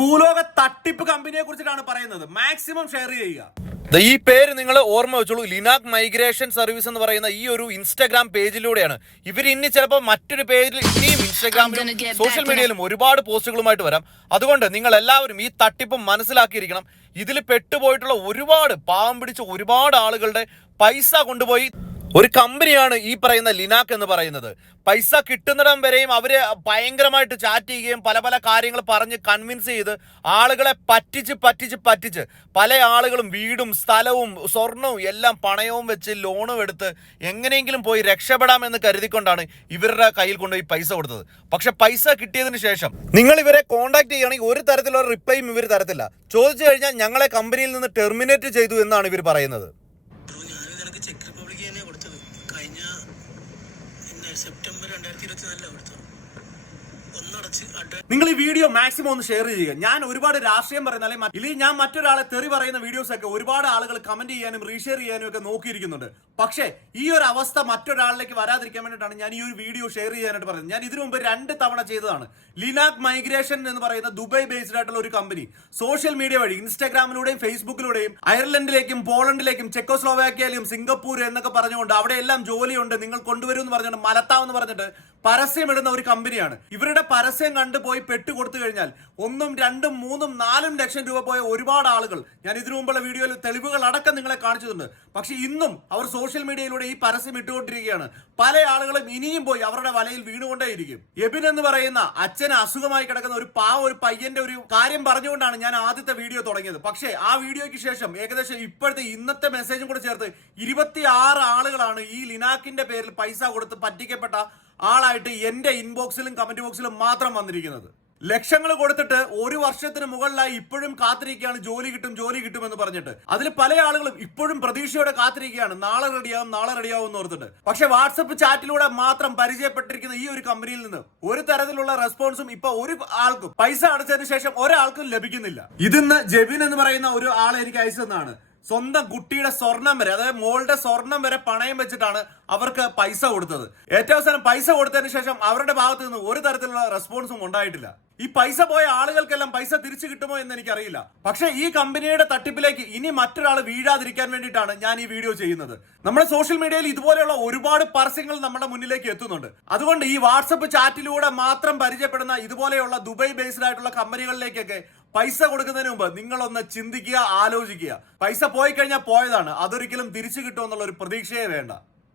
ഭൂലോക തട്ടിപ്പ് കമ്പനിയെ കുറിച്ചിട്ടാണ് പറയുന്നത്. മാക്സിമം ഷെയർ ചെയ്യുക. ദാ ഈ പേര് നിങ്ങൾ ഓർമ്മ വെച്ചോളൂ. ലിനാക് മൈഗ്രേഷൻ സർവീസ് എന്ന് പറയുന്ന ഈ ഒരു ഇൻസ്റ്റാഗ്രാം പേജിലൂടെയാണ് ഇവർ ഇനി ചിലപ്പോൾ മറ്റൊരു പേജിൽ ഇനിയും ഇൻസ്റ്റാഗ്രാമിലും സോഷ്യൽ മീഡിയയിലും ഒരുപാട് പോസ്റ്റുകളുമായിട്ട് വരാം. അതുകൊണ്ട് നിങ്ങൾ എല്ലാവരും ഈ തട്ടിപ്പ് മനസ്സിലാക്കിയിരിക്കണം. ഇതിൽ പെട്ടുപോയിട്ടുള്ള ഒരുപാട് പാവം പിടിച്ച ഒരുപാട് ആളുകളുടെ പൈസ കൊണ്ടുപോയി ഒരു കമ്പനിയാണ് ഈ പറയുന്ന ലിനാക്ക് എന്ന് പറയുന്നത്. പൈസ കിട്ടുന്നിടം വരെയും അവർ ഭയങ്കരമായിട്ട് ചാറ്റ് ചെയ്യുകയും പല പല കാര്യങ്ങൾ പറഞ്ഞ് കൺവിൻസ് ചെയ്ത് ആളുകളെ പറ്റിച്ച് പറ്റിച്ച് പറ്റിച്ച് പല ആളുകളും വീടും സ്ഥലവും സ്വർണവും എല്ലാം പണയവും വെച്ച് ലോണും എടുത്ത് എങ്ങനെയെങ്കിലും പോയി രക്ഷപ്പെടാമെന്ന് കരുതിക്കൊണ്ടാണ് ഇവരുടെ കയ്യിൽ കൊണ്ടുപോയി പൈസ കൊടുത്തത്. പക്ഷെ പൈസ കിട്ടിയതിന് ശേഷം നിങ്ങൾ ഇവരെ കോൺടാക്ട് ചെയ്യുകയാണെങ്കിൽ ഒരു തരത്തിലുള്ള റിപ്ലൈയും ഇവർ തരത്തില്ല. ചോദിച്ചു കഴിഞ്ഞാൽ ഞങ്ങളെ കമ്പനിയിൽ നിന്ന് ടെർമിനേറ്റ് ചെയ്തു എന്നാണ് ഇവർ പറയുന്നത്. സെപ്റ്റംബർ രണ്ടായിരത്തി ഇരുപത്തി നാലിലാണ് കൊടുത്തത് ഒന്നടച്ച് അഡ്വാൻസ് നിങ്ങൾ ഈ വീഡിയോ മാക്സിമം ഒന്ന് ഷെയർ ചെയ്യുക. ഞാൻ ഒരുപാട് രാഷ്ട്രീയം പറയുന്ന അല്ലെങ്കിൽ ഇല്ലെങ്കിൽ ഞാൻ മറ്റൊരാളെ തെറി പറയുന്ന വീഡിയോസ് ഒക്കെ ഒരുപാട് ആളുകൾ കമന്റ് ചെയ്യാനും റീഷെയർ ചെയ്യാനും ഒക്കെ നോക്കിയിരിക്കുന്നുണ്ട്. പക്ഷേ ഈ ഒരു അവസ്ഥ മറ്റൊരാളിലേക്ക് വരാതിരിക്കാൻ വേണ്ടിയിട്ടാണ് ഞാൻ ഈ ഒരു വീഡിയോ ഷെയർ ചെയ്യാനായിട്ട് പറയുന്നത്. ഞാൻ ഇതിനു മുമ്പ് രണ്ട് തവണ ചെയ്തതാണ്. ലിനാക് മൈഗ്രേഷൻ എന്ന് പറയുന്ന ദുബായ് ബേസ്ഡ് ആയിട്ടുള്ള ഒരു കമ്പനി സോഷ്യൽ മീഡിയ വഴി ഇൻസ്റ്റാഗ്രാമിലൂടെയും ഫേസ്ബുക്കിലൂടെയും അയർലൻഡിലേക്കും പോളണ്ടിലേക്കും ചെക്കോസ്ലോവാക്കിയയിലും സിംഗപ്പൂർ എന്നൊക്കെ പറഞ്ഞുകൊണ്ട് അവിടെ എല്ലാം ജോലിയുണ്ട്. നിങ്ങൾ കൊണ്ടുവരും എന്ന് പറഞ്ഞിട്ട് മലത്താവെന്ന് പറഞ്ഞിട്ട് പരസ്യമിടുന്ന ഒരു കമ്പനിയാണ്. ഇവരുടെ പരസ്യം കണ്ടുപോയി പോയി പെട്ട് കൊടുത്തു കഴിഞ്ഞാൽ ഒന്നും രണ്ടും മൂന്നും നാലും ലക്ഷം രൂപ പോയ ഒരുപാട് ആളുകൾ ഞാൻ ഇതിനു മുമ്പുള്ള വീഡിയോയിൽ തെളിവുകൾ അടക്കം നിങ്ങളെ കാണിച്ചിട്ടുണ്ട്. പക്ഷെ ഇന്നും അവർ സോഷ്യൽ മീഡിയയിലൂടെ ഈ പരസ്യം ഇട്ടുകൊണ്ടിരിക്കുകയാണ്. പല ആളുകളും ഇനിയും പോയി അവരുടെ വലയിൽ വീണുകൊണ്ടേയിരിക്കും. എബിൻ എന്ന് പറയുന്ന അച്ഛന് അസുഖമായി കിടക്കുന്ന ഒരു പാവ ഒരു പയ്യന്റെ ഒരു കാര്യം പറഞ്ഞുകൊണ്ടാണ് ഞാൻ ആദ്യത്തെ വീഡിയോ തുടങ്ങിയത്. പക്ഷേ ആ വീഡിയോയ്ക്ക് ശേഷം ഏകദേശം ഇപ്പോഴത്തെ ഇന്നത്തെ മെസ്സേജും കൂടെ ചേർത്ത് ഇരുപത്തി ആറ് ആളുകളാണ് ഈ ലിനാക്കിന്റെ പേരിൽ പൈസ കൊടുത്ത് പറ്റിക്കപ്പെട്ട ആളായിട്ട് എന്റെ ഇൻബോക്സിലും കമന്റ് ബോക്സിലും മാത്രം വന്നിരിക്കുന്നത്. ലക്ഷങ്ങൾ കൊടുത്തിട്ട് ഒരു വർഷത്തിന് മുകളിലായി ഇപ്പോഴും കാത്തിരിക്കുകയാണ്. ജോലി കിട്ടും ജോലി കിട്ടും എന്ന് പറഞ്ഞിട്ട്. അതിൽ പല ആളുകളും ഇപ്പോഴും പ്രതീക്ഷയോടെ കാത്തിരിക്കുകയാണ്. നാളെ റെഡിയാവും നാളെ റെഡിയാവും എന്ന് ഓർത്തിട്ട്. പക്ഷെ വാട്സപ്പ് ചാറ്റിലൂടെ മാത്രം പരിചയപ്പെട്ടിരിക്കുന്ന ഈ ഒരു കമ്പനിയിൽ നിന്ന് ഒരു തരത്തിലുള്ള റെസ്പോൺസും ഇപ്പൊ ഒരു ആൾക്കും പൈസ അടച്ചതിന് ശേഷം ഒരാൾക്കും ലഭിക്കുന്നില്ല. ഇതിന്ന് ജെബിൻ എന്ന് പറയുന്ന ഒരു ആളെ എനിക്ക് അയച്ചെന്നാണ് സ്വന്തം കുട്ടിയുടെ സ്വർണം വരെ അതായത് മോളുടെ സ്വർണം വരെ പണയം വെച്ചിട്ടാണ് അവർക്ക് പൈസ കൊടുത്തത്. ഏറ്റവും അവസാനം പൈസ കൊടുത്തതിന് ശേഷം അവരുടെ ഭാഗത്ത് നിന്ന് ഒരു തരത്തിലുള്ള റെസ്പോൺസും ഉണ്ടായിട്ടില്ല. ഈ പൈസ പോയ ആളുകൾക്കെല്ലാം പൈസ തിരിച്ചു കിട്ടുമോ എന്ന് എനിക്കറിയില്ല. പക്ഷെ ഈ കമ്പനിയുടെ തട്ടിപ്പിലേക്ക് ഇനി മറ്റൊരാൾ വീഴാതിരിക്കാൻ വേണ്ടിയിട്ടാണ് ഞാൻ ഈ വീഡിയോ ചെയ്യുന്നത്. നമ്മുടെ സോഷ്യൽ മീഡിയയിൽ ഇതുപോലെയുള്ള ഒരുപാട് പരസ്യങ്ങൾ നമ്മുടെ മുന്നിലേക്ക് എത്തുന്നുണ്ട്. അതുകൊണ്ട് ഈ വാട്സപ്പ് ചാറ്റിലൂടെ മാത്രം പരിചയപ്പെടുന്ന ഇതുപോലെയുള്ള ദുബായ് ബേസ്ഡ് ആയിട്ടുള്ള കമ്പനികളിലേക്കൊക്കെ പൈസ കൊടുക്കുന്നതിന് മുമ്പ് നിങ്ങളൊന്ന് ചിന്തിക്കുക ആലോചിക്കുക. പൈസ പോയി കഴിഞ്ഞാൽ പോയതാണ്. അതൊരിക്കലും തിരിച്ചു കിട്ടുമെന്നുള്ള ഒരു പ്രതീക്ഷയെ വേണ്ട.